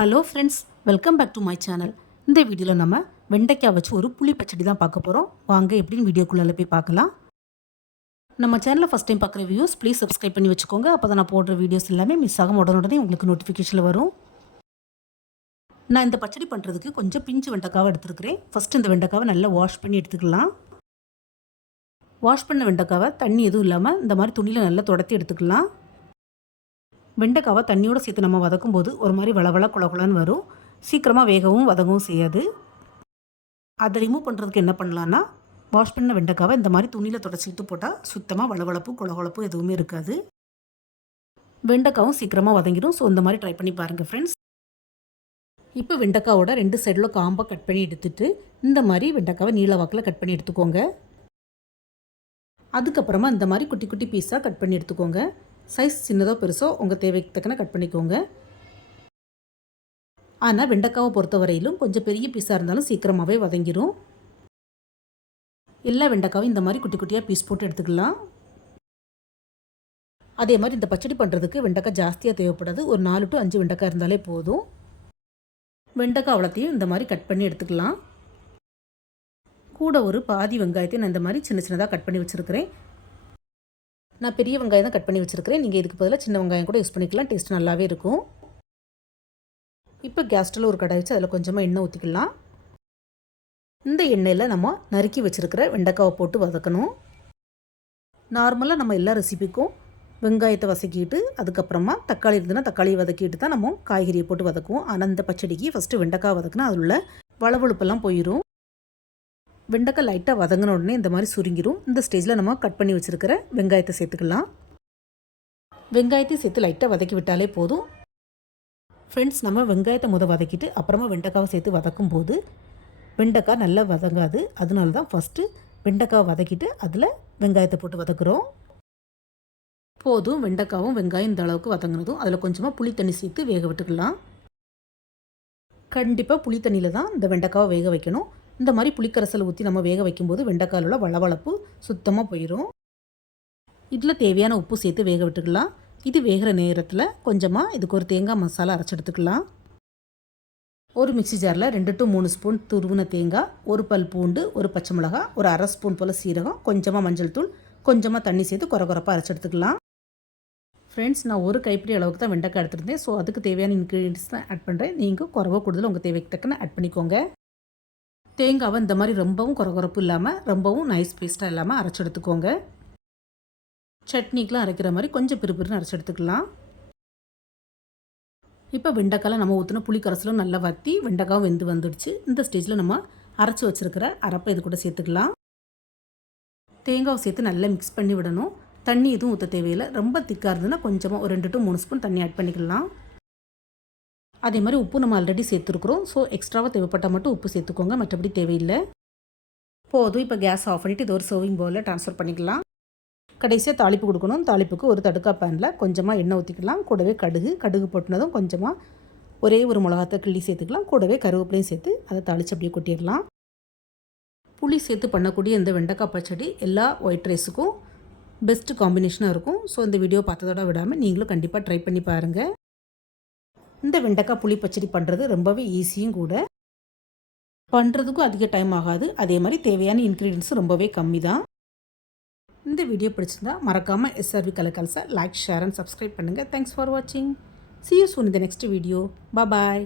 Hello friends welcome back to my channel இந்த வீடியோவில் நம்ம வெண்டைக்காய் வச்சு ஒரு புளி பச்சடி தான் பார்க்க போகிறோம் வாங்க எப்படின்னு வீடியோக்குள்ளே போய் பார்க்கலாம். நம்ம சேனலில் ஃபஸ்ட் டைம் பார்க்குற வியூஸ் ப்ளீஸ் சப்ஸ்கிரைப் பண்ணி வச்சுக்கோங்க. அப்போ தான் நான் போடுற வீடியோஸ் எல்லாமே மிஸ் ஆகும் உடனே உங்களுக்கு நோட்டிஃபிகேஷனில் வரும். நான் இந்த பச்சடி பண்ணுறதுக்கு கொஞ்சம் பிஞ்சு வெண்டைக்காவை எடுத்துருக்கிறேன். ஃபஸ்ட் இந்த வெண்டைக்காவை நல்லா வாஷ் பண்ணி எடுத்துக்கலாம். வாஷ் பண்ண வெண்டைக்காவை தண்ணி எதுவும் இல்லாமல் இந்த மாதிரி துணியில் நல்லா தொடத்தி எடுத்துக்கலாம். வெண்டைக்காவை தண்ணியோடு சேர்த்து நம்ம வதக்கும் போது ஒரு மாதிரி வளவள குளகுலன்னு வரும். சீக்கிரமாக வேகவும் வதங்கவும் செய்யாது. அதை ரிமூவ் பண்ணுறதுக்கு என்ன பண்ணலான்னா வாஷ் பண்ண வெண்டைக்காவை இந்த மாதிரி துணியில் தொடச்சிட்டு போட்டால் சுத்தமாக வளவளப்பு குளகுழப்பு எதுவுமே இருக்காது. வெண்டைக்காவும் சீக்கிரமாக வதங்கிடும். ஸோ இந்த மாதிரி ட்ரை பண்ணி பாருங்கள் ஃப்ரெண்ட்ஸ் இப்போ வெண்டைக்காவோட ரெண்டு சைடில் காம்பாக கட் பண்ணி எடுத்துட்டு இந்த மாதிரி வெண்டைக்காவை நீள வாக்கில் கட் பண்ணி எடுத்துக்கோங்க. அதுக்கப்புறமா இந்த மாதிரி குட்டி குட்டி பீஸாக கட் பண்ணி எடுத்துக்கோங்க. சைஸ் சின்னதோ பெருசோ உங்கள் தேவைக்கு தக்கன கட் பண்ணிக்கோங்க. ஆனால் வெண்டைக்காவை பொறுத்த வரையிலும் கொஞ்சம் பெரிய பீஸாக இருந்தாலும் சீக்கிரமாகவே வதங்கிடும் எல்லா வெண்டைக்காவும் இந்த மாதிரி குட்டி குட்டியாக பீஸ் போட்டு எடுத்துக்கலாம். அதே மாதிரி இந்த பச்சடி பண்ணுறதுக்கு வெண்டைக்காய் ஜாஸ்தியாக தேவைப்படாது. ஒரு நாலு டு அஞ்சு வெண்டைக்காய் இருந்தாலே போதும். வெண்டைக்காய் அவ்வளோத்தையும் இந்த மாதிரி கட் பண்ணி எடுத்துக்கலாம். கூட ஒரு பாதி வெங்காயத்தை நான் இந்த மாதிரி சின்ன சின்னதாக கட் பண்ணி வச்சுருக்கிறேன். நான் பெரிய வெங்காயம் தான் கட் பண்ணி வச்சுருக்கிறேன். நீங்கள் இதுக்கு பதிலாக சின்ன வெங்காயம் கூட யூஸ் பண்ணிக்கலாம். டேஸ்ட் நல்லாவே இருக்கும். இப்போ கேஸ்டில் ஒரு கடாய் வச்சு அதில் கொஞ்சமாக எண்ணெய் ஊற்றிக்கலாம் இந்த எண்ணெயில் நம்ம நறுக்கி வச்சுருக்கிற வெண்டைக்காவை போட்டு வதக்கணும். நார்மலாக நம்ம எல்லா ரெசிபிக்கும் வெங்காயத்தை வதக்கிட்டு அதுக்கப்புறமா தக்காளி இருந்ததுன்னா தக்காளியை வதக்கிட்டு தான் நம்ம காய்கறியை போட்டு வதக்குவோம். ஆனால் இந்த பச்சடிக்கு ஃபஸ்ட்டு வெண்டைக்காய் வதக்குனா அதில் உள்ள வளவழுப்பெல்லாம் போயிடும் வெண்டைக்காய் லைட்டாக வதங்கின உடனே இந்த மாதிரி சுருங்கிடும் இந்த ஸ்டேஜில் நம்ம கட் பண்ணி வச்சுருக்கிற வெங்காயத்தை சேர்த்துக்கலாம். வெங்காயத்தையும் சேர்த்து லைட்டாக வதக்கி விட்டாலே போதும். ஃப்ரெண்ட்ஸ் நம்ம வெங்காயத்தை முத வதக்கிட்டு அப்புறமா வெண்டைக்காவை சேர்த்து வதக்கும் போது வெண்டைக்காய் நல்லா வதங்காது. அதனால தான் ஃபஸ்ட்டு வெண்டைக்காவை வதக்கிட்டு அதில் வெங்காயத்தை போட்டு வதக்குறோம். போதும் வெண்டைக்காவும் வெங்காயம் இந்த அளவுக்கு வதங்கினதும். அதில் கொஞ்சமாக புளி தண்ணி சேர்த்து வேக விட்டுக்கலாம். கண்டிப்பாக புளி தண்ணியில் தான் இந்த வெண்டைக்காவை வேக வைக்கணும். இந்த மாதிரி புளிக்கரசல் ஊற்றி நம்ம வேக வைக்கும்போது வெண்டைக்காயில் உள்ள வளவளப்பு சுத்தமாக போயிடும் இதில் தேவையான உப்பு சேர்த்து வேக விட்டுக்கலாம். இது வேகிற நேரத்தில் கொஞ்சமாக இதுக்கு ஒரு தேங்காய் மசாலா அரைச்சி எடுத்துக்கலாம். ஒரு மிக்சி ஜாரில் ரெண்டு டு மூணு ஸ்பூன் துருவின தேங்காய் ஒரு பல் பூண்டு ஒரு பச்சை மிளகா ஒரு அரை ஸ்பூன் போல் சீரகம் கொஞ்சமாக மஞ்சள் தூள் கொஞ்சமாக தண்ணி சேர்த்து குறகுறப்பாக அரைச்சி எடுத்துக்கலாம். ஃப்ரெண்ட்ஸ் நான் ஒரு கைப்பிடி அளவுக்கு தான் வெண்டைக்காய் எடுத்துருந்தேன். ஸோ அதுக்கு தேவையான இன்க்ரீடியன்ஸ் தான் ஆட் பண்ணுறேன் நீங்கள் குறவோ கூடுதல் உங்கள் தேவைக்கு தக்கன ஆட் பண்ணிக்கோங்க. தேங்காவை இந்த மாதிரி ரொம்பவும் குறகுறப்பு இல்லாமல் ரொம்பவும் நைஸ் பேஸ்ட்டாக இல்லாமல் அரைச்சி எடுத்துக்கோங்க. சட்னிக்கெலாம் அரைக்கிற மாதிரி கொஞ்சம் பிறுபிறுன்னு அரைச்சி எடுத்துக்கலாம். இப்போ வெண்டைக்காயில் நம்ம ஊற்றின புளி நல்லா வற்றி வெண்டைக்காவும் வெந்து வந்துடுச்சு. இந்த ஸ்டேஜில் நம்ம அரைச்சி வச்சுருக்கிற அரைப்பை இது கூட சேர்த்துக்கலாம். தேங்காவை சேர்த்து நல்லா மிக்ஸ் பண்ணி விடணும். தண்ணி எதுவும் ஊற்ற தேவையில்லை. ரொம்ப திக்காக இருந்ததுன்னா கொஞ்சமாக ஒரு ரெண்டு டு மூணு ஸ்பூன் தண்ணி ஆட் பண்ணிக்கலாம். அதே மாதிரி உப்பு நம்ம ஆல்ரெடி சேர்த்துருக்குறோம். ஸோ எக்ஸ்ட்ராவாக தேவைப்பட்டால் மட்டும் உப்பு சேர்த்துக்கோங்க. மற்றபடி தேவையில்லை. போதும். இப்போ கேஸ் ஆஃப் பண்ணிவிட்டு இது ஒரு சர்விங் பவுலில் ட்ரான்ஸ்ஃபர் பண்ணிக்கலாம். கடைசியாக தாளிப்பு கொடுக்கணும். தாளிப்புக்கு ஒரு தடுக்கா பேனில் கொஞ்சமாக எண்ணெய் ஊற்றிக்கலாம் கூடவே கடுகு. கடுகு போட்டுனதும் கொஞ்சமாக ஒரே ஒரு மிளகாத்தை கிள்ளி சேர்த்துக்கலாம். கூடவே கருவேப்பிலையும் சேர்த்து அதை தாளித்து அப்படியே கொட்டிடலாம். புளி சேர்த்து பண்ணக்கூடிய இந்த வெண்டைக்காய் பச்சடி எல்லா ஒயிட் ரைஸுக்கும் பெஸ்ட்டு காம்பினேஷனாக இருக்கும். ஸோ இந்த வீடியோ பார்த்ததோட விடாமல் நீங்களும் கண்டிப்பாக ட்ரை பண்ணி பாருங்கள் இந்த வெண்டைக்காய் புளி பச்சடி பண்ணுறது ரொம்பவே ஈஸியும் கூட. பண்ணுறதுக்கும் அதிக டைம் ஆகாது. அதே மாதிரி தேவையான இன்க்ரீடியன்ஸும் ரொம்பவே கம்மி தான் இந்த வீடியோ பிடிச்சிருந்தா மறக்காமல் எஸ்ஆர்வி கலக்கல்ஸை லைக் ஷேர் அண்ட் சப்ஸ்கிரைப் பண்ணுங்கள் தேங்க்ஸ் ஃபார் வாட்சிங் சி யூ சூன் இந்த நெக்ஸ்ட் வீடியோ பாய்